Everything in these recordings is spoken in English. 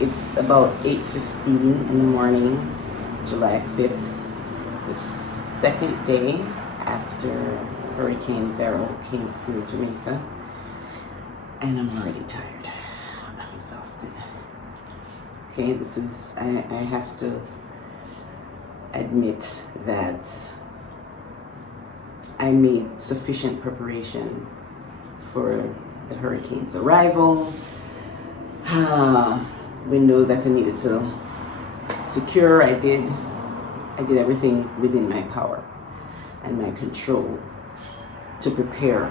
It's about 8:15 in the morning, July 5th, the second day after Hurricane Beryl came through Jamaica, and I'm already tired. I'm exhausted. Okay, I have to admit that I made sufficient preparation for the hurricane's arrival. Windows that I needed to secure, I did everything within my power and my control to prepare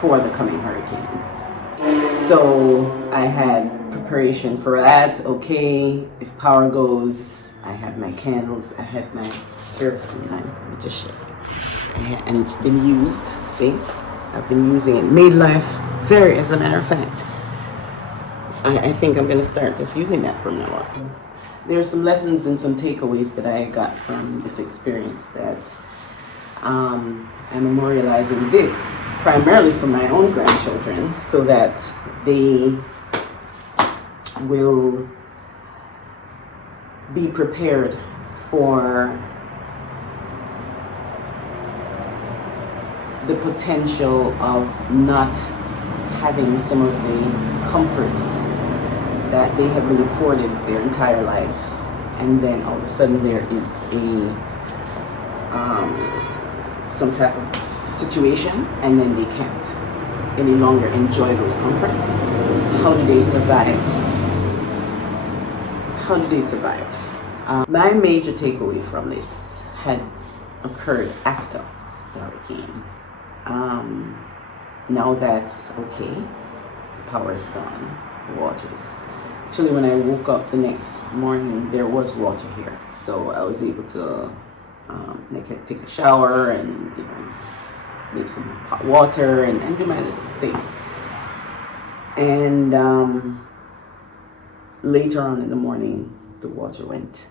for the coming hurricane. So I had preparation for that. Okay, if power goes, I have my candles, I had my kerosene lamp. Let me just show you. And it's been used. See, I've been using it. Made life very, as a matter of fact. I think I'm going to start just using that from now on. There are some lessons and some takeaways that I got from this experience that I'm memorializing this primarily for my own grandchildren so that they will be prepared for the potential of not having some of the comforts that they have been afforded their entire life, and then all of a sudden there is some type of situation, and then they can't any longer enjoy those comforts. How do they survive? How do they survive? My major takeaway from this had occurred after the hurricane. Now that, okay, power is gone, water is... Actually, when I woke up the next morning, there was water here. So I was able to take a shower and make some hot water and do my little thing. And later on in the morning, the water went.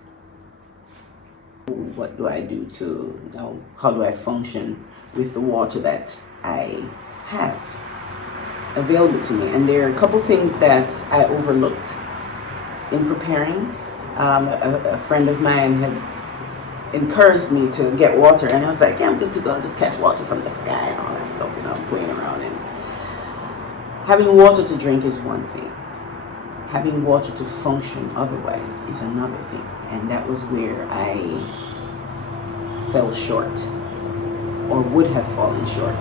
What do I do how do I function with the water that I have available to me? And there are a couple things that I overlooked in preparing. A friend of mine had encouraged me to get water, and I was like, yeah, I'm good to go. I'll just catch water from the sky and all that stuff, playing around. And having water to drink is one thing. Having water to function otherwise is another thing. And that was where I fell short, or would have fallen short,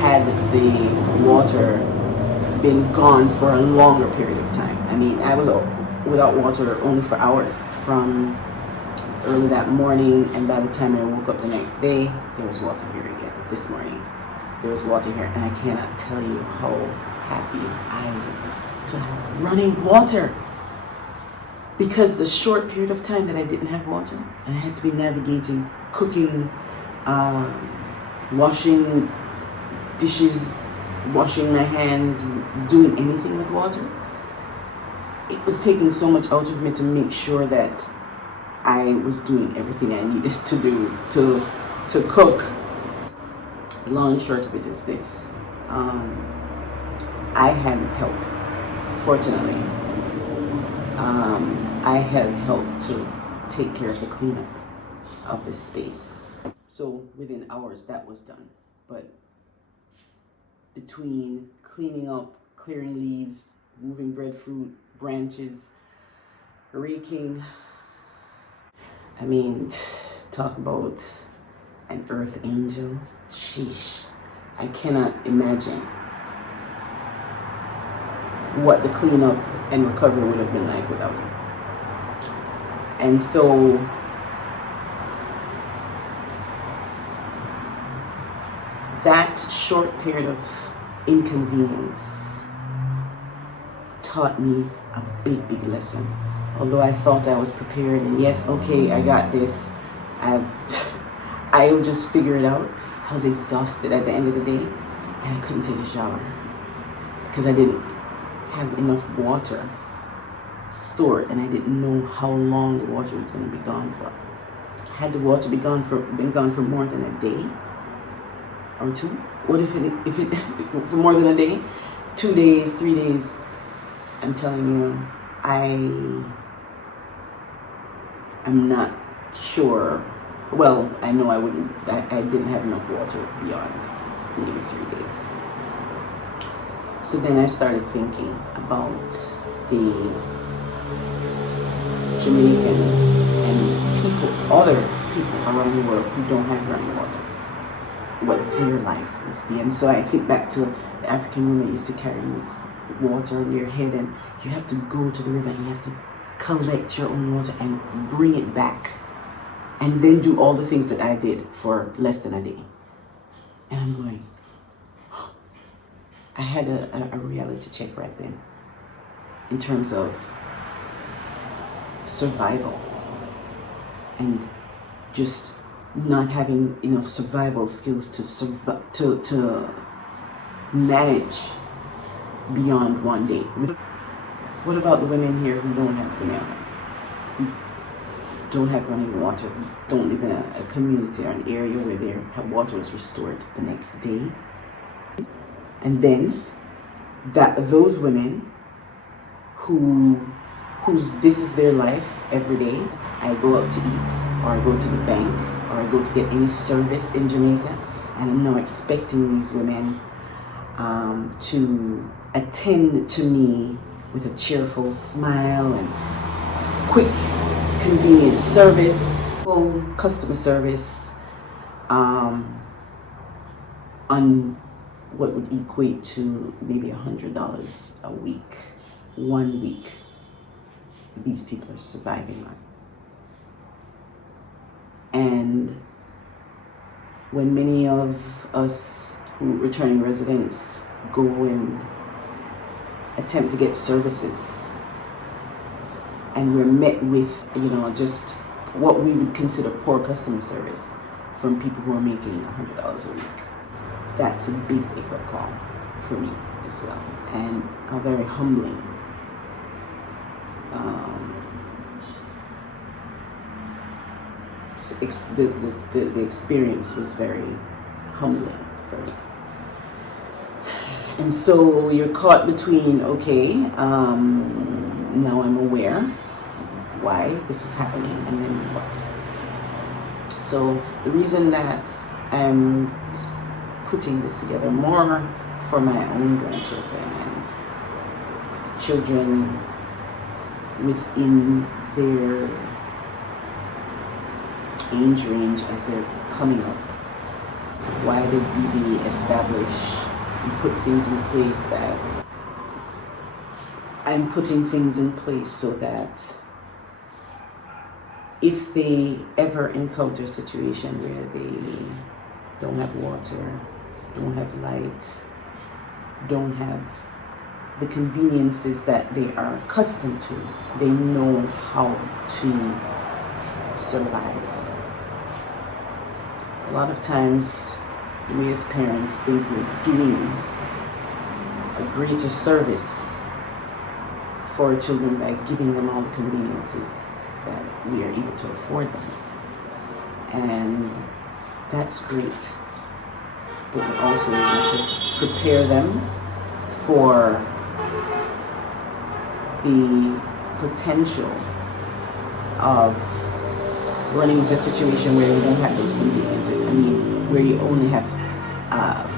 had the water been gone for a longer period of time. I mean, I was without water only for hours from early that morning, and by the time I woke up the next day, there was water here again. This morning, there was water here, and I cannot tell you how happy I was to have running water. Because the short period of time that I didn't have water, and I had to be navigating, cooking, washing dishes, washing my hands, doing anything with water, it was taking so much out of me to make sure that I was doing everything I needed to do to cook. The long and short of it is this. I had help, fortunately. I had help to take care of the cleanup of this space. So within hours that was done. But between cleaning up, clearing leaves, moving breadfruit, branches, raking, I mean, talk about an earth angel. Sheesh. I cannot imagine what the cleanup and recovery would have been like without it. And so that short period of inconvenience taught me a big, big lesson. Although I thought I was prepared and yes, okay, I got this, I'll just figure it out. I was exhausted at the end of the day, and I couldn't take a shower because I didn't have enough water stored, and I didn't know how long the water was going to be gone for. Had the water been gone for more than a day or two? What if it for more than a day? 2 days, 3 days? I'm telling you, I am not sure. Well, I know I didn't have enough water beyond maybe 3 days. So then I started thinking about the Jamaicans and other people around the world who don't have running water, what their life must be. And so I think back to the African women used to carry water on their head, and you have to go to the river and you have to collect your own water and bring it back, and then do all the things that I did for less than a day. And I'm going, I had a reality check right then in terms of survival and just not having enough survival skills to manage beyond one day. What about the women here who don't have who don't have running water, who don't live in a community or an area where their water is restored the next day? And then those women whose this is their life every day. I go out to eat, or I go to the bank, or I go to get any service in Jamaica, and I'm now expecting these women to attend to me with a cheerful smile and quick, convenient service, full customer service, on what would equate to maybe $100 a week, 1 week. These people are surviving on. And when many of us returning residents go and attempt to get services, and we're met with, just what we would consider poor customer service from people who are making $100 a week, that's a big wake-up call for me as well, and a very humbling. The experience was very humbling for me. And so you're caught between, okay, now I'm aware why this is happening, and then what? So the reason that I'm putting this together more for my own grandchildren and children within their age range as they're coming up. Why did we establish and put things in place that I'm putting things in place so that if they ever encounter a situation where they don't have water, don't have light, don't have the conveniences that they are accustomed to, they know how to survive. A lot of times, we as parents think we're doing a greater service for our children by giving them all the conveniences that we are able to afford them. And that's great. But we also need to prepare them for the potential of running into a situation where you don't have those conveniences. I mean, where you only have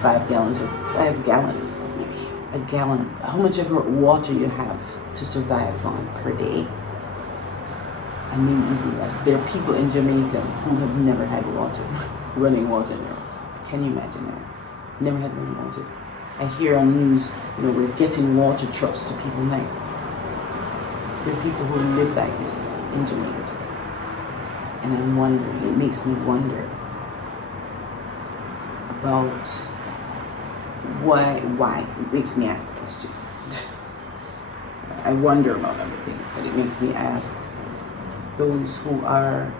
5 gallons of maybe a gallon, how much ever water you have to survive on per day. I mean, easy less. There are people in Jamaica who have never had water, running water in their homes. Can you imagine that? Never had running water. I hear on the news, we're getting water trucks to people now. There are people who live like this in Jamaica today. And I'm wondering, it makes me wonder about why. It makes me ask the question. I wonder about other things, but it makes me ask those who are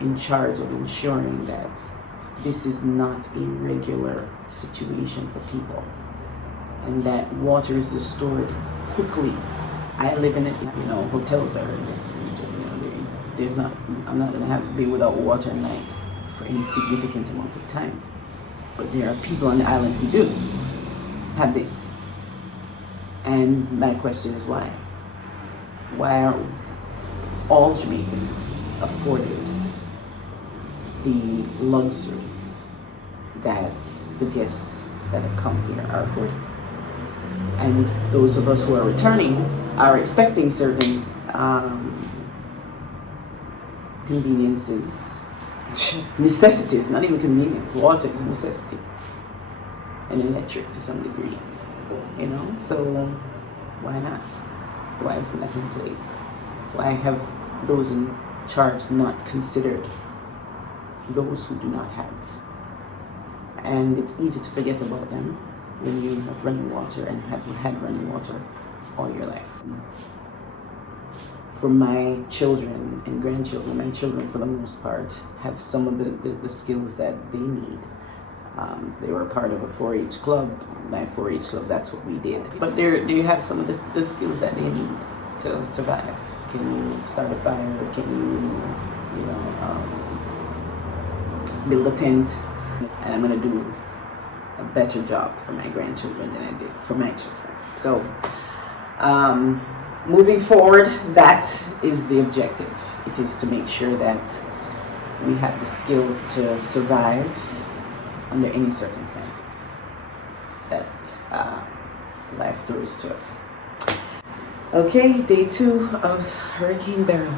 in charge of ensuring that this is not a regular situation for people, and that water is restored quickly. I live in it, hotels are in this region, I'm not going to be without water at night for any significant amount of time. But there are people on the island who do have this. And my question is why? Why are all Jamaicans afforded the luxury that the guests that have come here are afforded? And those of us who are returning are expecting certain conveniences, necessities, not even convenience. Water is a necessity, and electric to some degree, you know. So why not? Why isn't that in place? Why have those in charge not considered those who do not have? And it's easy to forget about them when you have running water and have had running water all your life. For my children and grandchildren, my children for the most part have some of the skills that they need. They were part of a 4-H club. My 4-H club, that's what we did. But there you have some of the skills that they need to survive. Can you start a fire? Can you build a tent? And I'm gonna do a better job for my grandchildren than I did for my children. So, moving forward, that is the objective. It is to make sure that we have the skills to survive under any circumstances that life throws to us. Okay, day 2 of Hurricane Beryl.